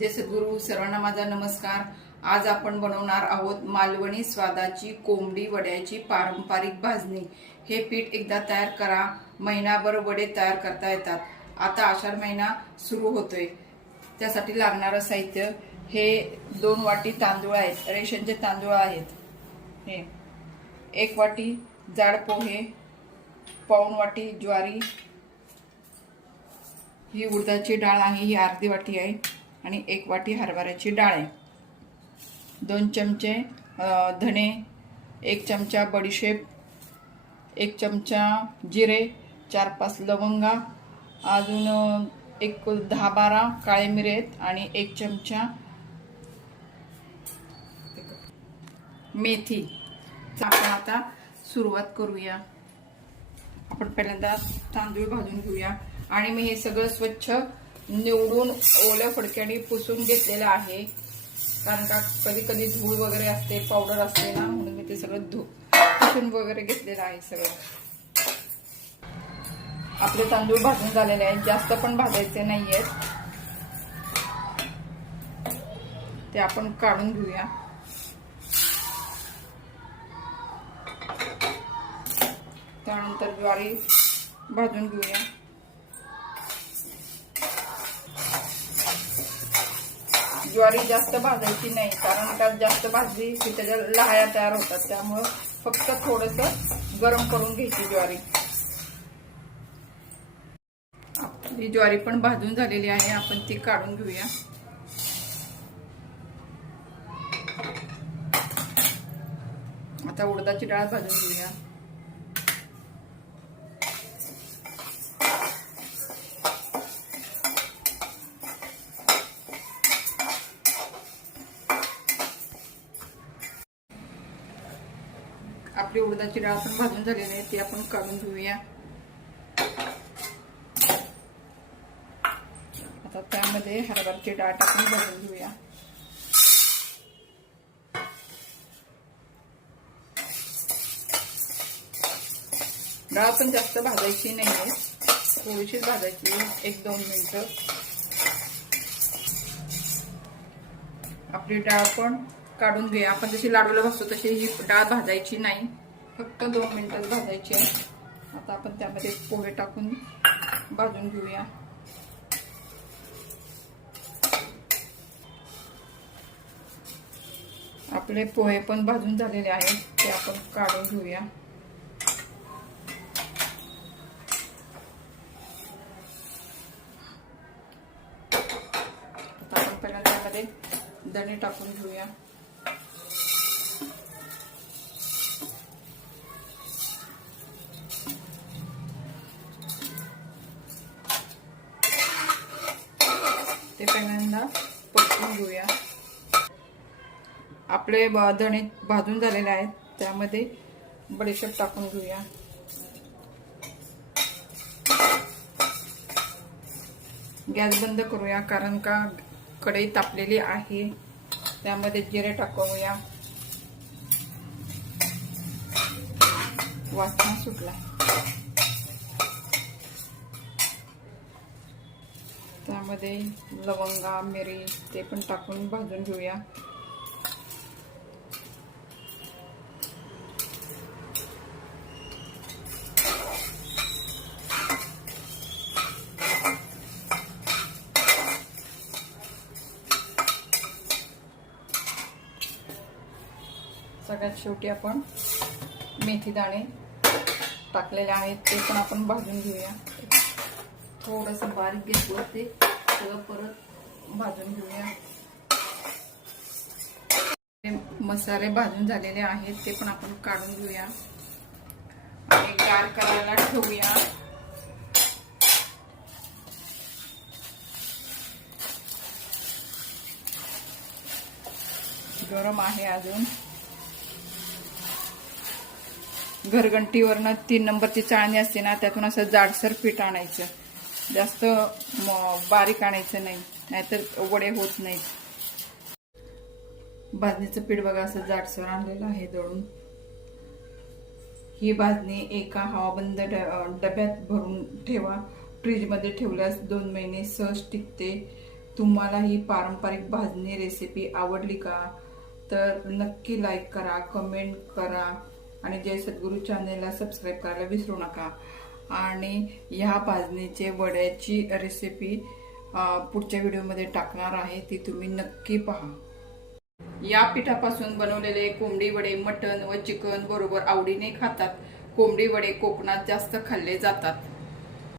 जय सद्गुरू सर्वांना माझा नमस्कार. आज आपण बनवणार आहोत मालवणी स्वादाची कोंबडी वड्याची पारंपरिक भाजणी. हे पीठ एकदा तयार करा. महिनाभर वडे तयार करता येतात. आता आषाढ महिना सुरू होतोय. त्यासाठी लागणारं साहित्य हे दोन वाटी तांदूळ आहेत. रेशनचे तांदूळ आहेत. हे. एक वाटी जाड पोहे पाऊण वाटी ज्वारी. ही उडदाची डाळ आहे ही अर्धी वाटी आहे. आणि एक वाटी हरभऱ्याची डाळ. आहे दोन चमचे धणे एक चमचा बडीशेप एक चमचा जिरे चार पाच लवंगा अजून एक दहा बारा काळे मिरे आणि एक चमचा मेथी. आपण आता सुरुवात करूया. आपण पहिल्यांदा तांदूळ भाजून घेऊया. आणि मी हे सगळं स्वच्छ निवडून ओल्या फडक्याने पुसून घेतलेलं आहे. कारण का कधी कधी धूळ वगैरे असते पावडर असते ना म्हणून मी ते सगळं धू पुसून वगैरे घेतलेलं आहे सगळं. आपले तांदूळ भाजून झालेले आहेत जास्त पण भाजायचे नाही आहेत ते आपण काढून घेऊया. त्यानंतर ज्वारी भाजून घेऊया. ज्वारी जास्त भाजायची नाही कारण का जास्त भाजली की त्याच्या लहाया तयार होतात. त्यामुळं फक्त थोडस गरम करून घ्यायची ज्वारी. आपली ज्वारी पण भाजून झालेली आहे आपण ती काढून घेऊया. आता उडदाची डाळ भाजून घेऊया. आपली उडदाची डाळ पण भाजून झालेली आहे ती आपण काढून घेऊया. आता त्यामध्ये हरभरची डाळ टाकून भाजून घेऊया. डाळ पण जास्त भाजायची नाहीये. थोडीशीच भाजायची एक दोन मिनिटं. आपली डाळ पण काढून घेऊया. आपण जशी लाडूला भाजतो तशी ही डाळ भाजायची नाही. फक्त दोन मिनिटच भाजायची आहे. आता आपण त्यामध्ये पोहे टाकून भाजून घेऊया. आपले पोहे पण भाजून झालेले आहेत ते आपण काढून घेऊया. आता आपण पहिल्यांदा त्यामध्ये दणे टाकून घेऊया. ते पहिल्यांदा परतून घेऊया. आपले धणे भाजून झालेले आहेत. त्यामध्ये बडीशेप टाकून घेऊया. गॅस बंद करूया कारण का कढई तापलेली आहे. त्यामध्ये जिरे टाकूया. वाचना सुटला त्यामध्ये लवंगा मिरी ते पण टाकून भाजून घेऊया. सगळ्यात शेवटी आपण मेथी दाणे टाकलेले आहेत ते पण आपण भाजून घेऊया. थोडस बारीक घेतलं ते सगळं परत भाजून घेऊया. मसाले भाजून झालेले आहेत ते पण आपण काढून घेऊया. आणि गार करायला ठेवूया. गरम आहे अजून. घरघंटीवरनं तीन नंबरची चाळणी असते ना त्यातून असं जाडसर पीठ आणायचं. जास्त बारीक आणायचं नाही नाहीतर वडे होत नाहीत. भाजणीचं पीठ बघा असं जाडसर आणलेलं आहे दळून. ही भाजणी एका हवाबंद ड- डब्यात भरून ठेवा. फ्रीजमध्ये ठेवल्यास दोन महिने सहज टिकते. तुम्हाला ही पारंपरिक भाजणी रेसिपी आवडली का? तर नक्की लाईक करा कमेंट करा. आणि जय सद्गुरू चॅनेलला सबस्क्राईब करायला विसरू नका. आणि ह्या भाजणीचे वड्याची रेसिपी पुढच्या व्हिडिओमध्ये टाकणार आहे ती तुम्ही नक्की पहा. या पिठापासून बनवलेले कोंबडी वडे मटण व चिकन बरोबर आवडीने खातात. कोंबडी वडे कोकणात जास्त खाल्ले जातात.